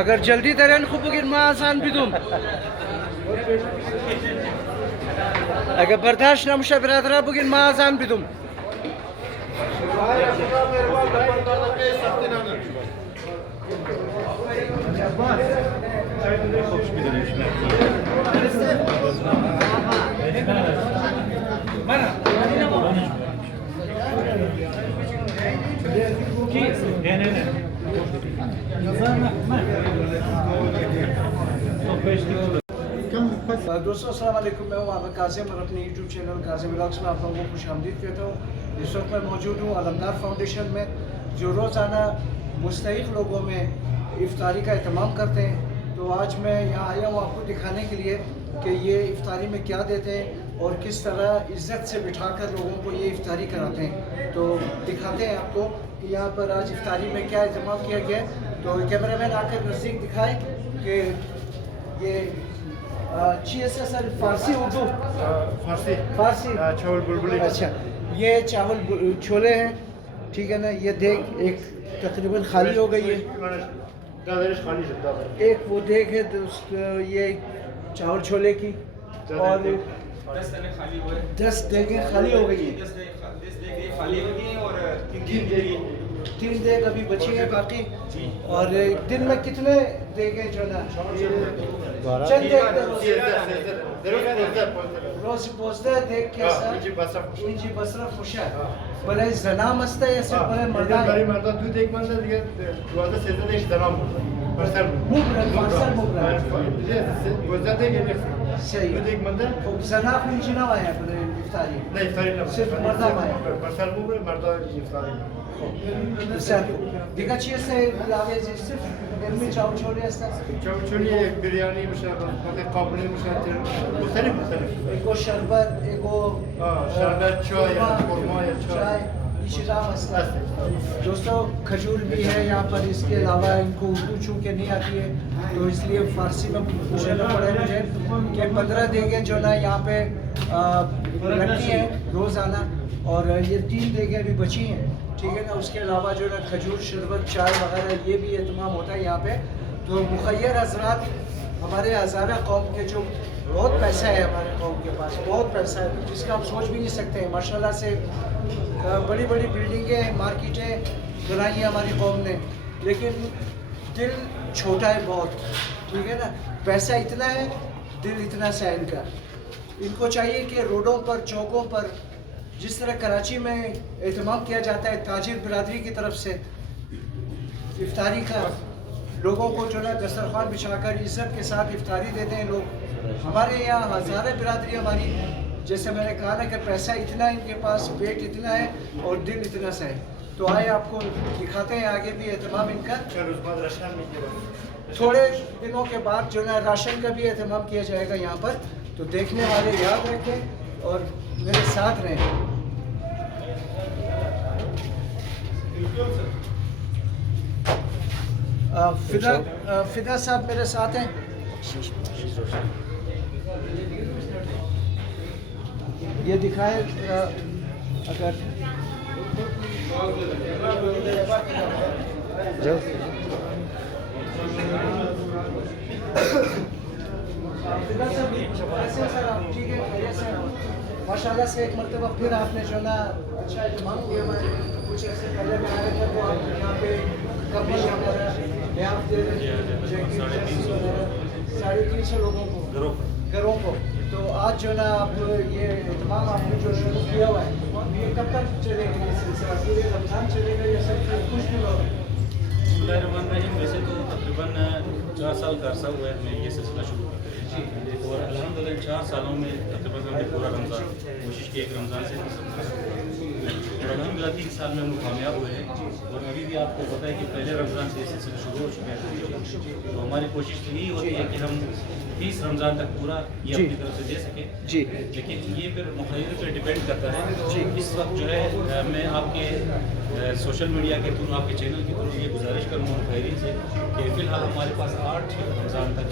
اگر جلدی ترین خوب بگیر ما آسان بیدم اگر برداشت نموشه برادرها بگیر ما آسان بیدم دوستوں السلام علیکم، میں ہوں عامر کاظم اور اپنے یوٹیوب چینل کاظم ولاگس میں آپ لوگوں کو خوش آمدید کہتا ہوں۔ اس وقت میں موجود ہوں علمدار فاؤنڈیشن میں، جو روزانہ مستحق لوگوں میں افطاری کا اہتمام کرتے ہیں۔ تو آج میں یہاں آیا ہوں آپ کو دکھانے کے لیے کہ یہ افطاری میں کیا دیتے ہیں اور کس طرح عزت سے بٹھا کر لوگوں کو یہ افطاری کراتے ہیں۔ تو دکھاتے ہیں آپ کو کہ یہاں پر آج افطاری میں کیا اہتمام کیا گیا ہے۔ تو کیمرہ مین آ کر نزدیک دکھائے کہ یہ چیئر سے سر فارسی اردو فارسی چاول بلبلی اچھا، یہ چاول چھولے ہیں، ٹھیک ہے نا۔ یہ دیکھ ایک تقریباً خالی ہو گئی ہے، ایک وہ دیکھ ہے یہ چاول چھولے کی، اور 10 دیگیں خالی ہو گئی ہیں، 3 دیگ ابھی بچی ہیں باقی۔ اور دن میں کتنے دیگیں جو نا چند دیگ روز 15 دیگ کے ساتھ اینجی بسرا خوشا برای زنام است یا صرف برای مردان؟ برای مردان 2 دیگ منده دیگه 12 13 زنام برسر فارسل مبرد 12 دیگ صحیح 2 دیگ منده خب زناف اینجی نو آیا برای افطاری؟ نه افطاری نه صرف مردان آیا برسر مبرد مردان افطاری بسیار دیگه چیه سه لاویزی صرف علمی چاول چھولی هستن؟ چاول چھولی یک بریانی میشه قابلی میشه مختلف ایگو شربت ایگو شربت چای خرما یا چای یہ چیزاں مسئلہ دوستو کھجور بھی ہے یہاں پر، اس کے علاوہ ان کو اردو چونکہ نہیں آتی ہے تو اس لیے فارسی میں پوچھنا پڑے مجھے کہ 15 دیگیں جو نا یہاں پہ رکھتی ہیں روزانہ، اور یہ 3 دیگیں بھی بچی ہیں، ٹھیک ہے نا۔ اس کے علاوہ جو نا کھجور شربت چائے وغیرہ یہ بھی اہتمام ہوتا ہے یہاں پہ۔ تو مخیر حضرات ہمارے ہزارہ قوم کے جو بہت پیسہ ہے، ہمارے قوم کے پاس بہت پیسہ ہے جس کا ہم سوچ بھی نہیں سکتے ہیں، ماشاءاللہ سے بڑی بڑی بلڈنگیں مارکیٹیں بنائی ہیں ہماری قوم نے، لیکن دل چھوٹا ہے بہت، ٹھیک ہے نا۔ پیسہ اتنا ہے، دل اتنا سا ان کا۔ ان کو چاہیے کہ روڈوں پر چوکوں پر جس طرح کراچی میں اہتمام کیا جاتا ہے تاجر برادری کی طرف سے افطاری کا، لوگوں کو جو ہے دسترخوان بچھا کر عزت کے ساتھ افطاری دیتے ہیں لوگ، ہمارے یہاں ہزارہ برادری ہماری، جیسے میں نے کہا نا کہ پیسہ اتنا ان کے پاس، پیٹ اتنا ہے اور دل اتنا سا ہے۔ تو آئے آپ کو دکھاتے ہیں آگے بھی اہتمام ان کا۔ تھوڑے دنوں کے بعد جو ہے راشن کا بھی اہتمام کیا جائے گا یہاں پر، تو دیکھنے والے یاد رکھیں اور میرے ساتھ رہیں۔ فدا صاحب میرے ساتھ ہیں، یہ دکھائے اگر ماشاءاللہ سے ایک مرتبہ پھر آپ نے جو نا اچھا اہتمام کیا ہے، کچھ ایسے پہلے میں آئے تھے تو آپ یہاں پہ کپڑے وغیرہ آپ دے رہے ہیں 350 لوگوں کو گھروں کو۔ تو آج جو نا آپ یہ اہتمام آپ نے جو شروع کیا ہوا ہے، یہ کب تک چلے گا یہ سلسلہ؟ پورے رمضان چلے گا یا صرف کچھ دن ہوگا؟ بسم اللہ الرحمن الرحیم۔ ویسے تو تقریباً 4 سال کا عرصہ ہوا ہے میں یہ سلسلہ شروع کیا ہے، اور الحمدللہ 4 سالوں میں تقریباً ہم نے پورا رمضان کوشش کی ایک رمضان سے اور الحمدللہ 3 سال میں ہم کامیاب ہوئے ہیں. اور ابھی بھی آپ کو پتہ ہے کہ پہلے رمضان سے اس سلسلے شروع ہو چکے ہیں, تو ہماری کوشش تو یہی ہوتی ہے کہ ہم 30 رمضان تک پورا یہ اپنی طرف سے دے سکیں. جی لیکن یہ پھر مخیر پہ ڈپینڈ کرتا ہے. اس وقت جو ہے میں آپ کے سوشل میڈیا کے تھرو, آپ کے چینل کے تھرو یہ گزارش کروں گا مخیرین سے کہ فی الحال ہمارے پاس 8 رمضان تک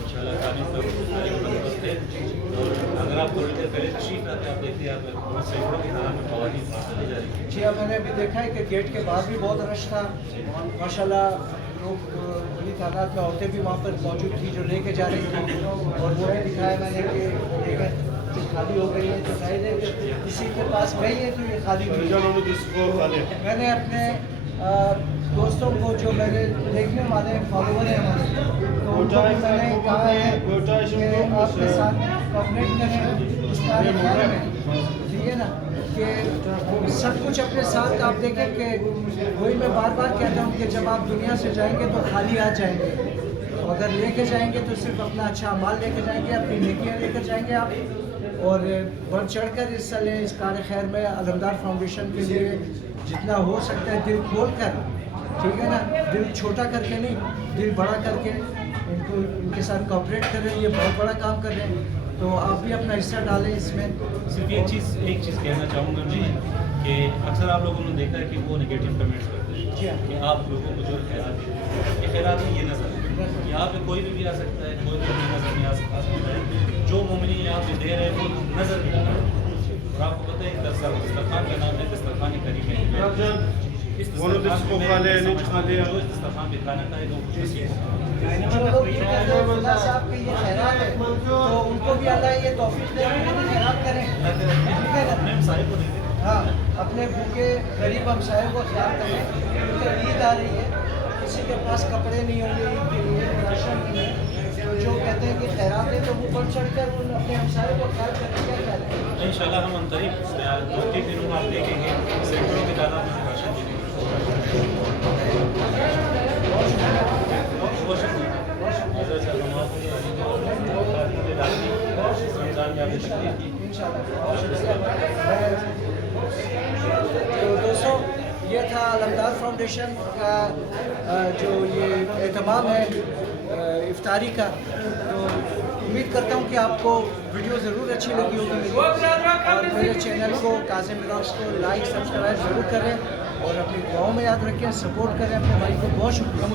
انشاءاللہ تعلیم بندوبست ہے. اور اگر آپ تھوڑی دیر پہلے تشریف لاتے ہیں, آپ دیکھتے ہیں آپ کو سینکڑوں کی تعداد میں خواتین لے جا رہی ہیں. جی ہاں, میں نے ابھی دیکھا ہے کہ گیٹ کے باہر بھی بہت رش تھا. ماشاءاللہ لوگ بڑی تعداد میں عورتیں بھی وہاں پر موجود تھیں جو لے کے جا رہی تھیں. اور وہ بھی دکھایا میں نے کہ دیکھیں خالی ہو گئی ہے, تو ظاہر ہے کہ کسی کے پاس گئی ہے تو یہ خالی ہوئی ہے. میں نے اپنے دوستوں کو جو میرے دیکھنے والے فالوور ہیں ہمارے, تو ان کو بھی میں نے کہا ہے کہ آپ کے ساتھ کوآپریٹ کریں اس کار خیر میں. ٹھیک ہے نا, کہ سب کچھ اپنے ساتھ آپ دیکھیں کہ وہی میں بار بار کہتا ہوں کہ جب آپ دنیا سے جائیں گے تو خالی ہاتھ جائیں گے. اگر لے کے جائیں گے تو صرف اپنا اچھا مال لے کے جائیں گے, اپنی نیکیاں لے کر جائیں گے آپ. اور بڑھ چڑھ کر حصہ لیں اس کار خیر میں. علمدار فاؤنڈیشن کے لیے جتنا ہو سکتا ہے دل کھول کر, ٹھیک ہے نا, دل چھوٹا کر کے نہیں, دل بڑا کر کے ان کے ساتھ کوآپریٹ کریں. یہ بہت بڑا کام کر رہے ہیں, تو آپ بھی اپنا حصہ ڈالیں اس میں. صرف ایک چیز کہنا چاہوں گا میں کہ اکثر آپ لوگوں نے دیکھا ہے کہ وہ نگیٹو کمنٹس کرتے ہیں کہ آپ لوگوں کو جو خیرات دیں. یہ خیرات میں یہ نظر ہے, یہاں پہ کوئی بھی آ سکتا ہے, کوئی بھی نظر نہیں آ سکتا ہے. جو مومنین یہاں پہ دے رہے ہیں وہ نظر نہیں آ رہا ہے. اور آپ کو پتہ ہے دسترخوان کا نام ہے دسترخوان کریم ہے. اس دسترخوان پہ کھانا کھائے گا جو لوگ یہ کہتے ہیں خدا صاحب کے یہ خیرات ہے, تو ان کو بھی اللہ یہ توفیق دے کہ وہ خیرات کریں. ہاں, اپنے بھوکے غریب ہمسایوں کو خیال کریں. کیونکہ عید آ رہی ہے, کسی کے پاس کپڑے نہیں ہوں گے عید کے لیے, راشن نہیں ہے, تو جو کہتے ہیں کہ خیرات ہے تو وہ بڑھ چڑھ کر ان اپنے ہمسایوں کو خیال کریں. کیا کہتے ہیں انشاءاللہ ہم قریب 2-3 دنوں میں آپ دیکھیں گے سینکڑوں کی تعداد میں راشن دیں گے. بہت شکریہ. تو دوستوں, یہ تھا علمدار فاؤنڈیشن کا جو یہ اہتمام ہے افطاری کا. تو امید کرتا ہوں کہ آپ کو ویڈیو ضرور اچھی لگی ہوگی میری, اور میرے چینل کو کاظم بلاگز کو لائک سبسکرائب ضرور کریں, اور اپنی دعاؤں میں یاد رکھیں, سپورٹ کریں اپنے بھائی کو. بہت شکریہ.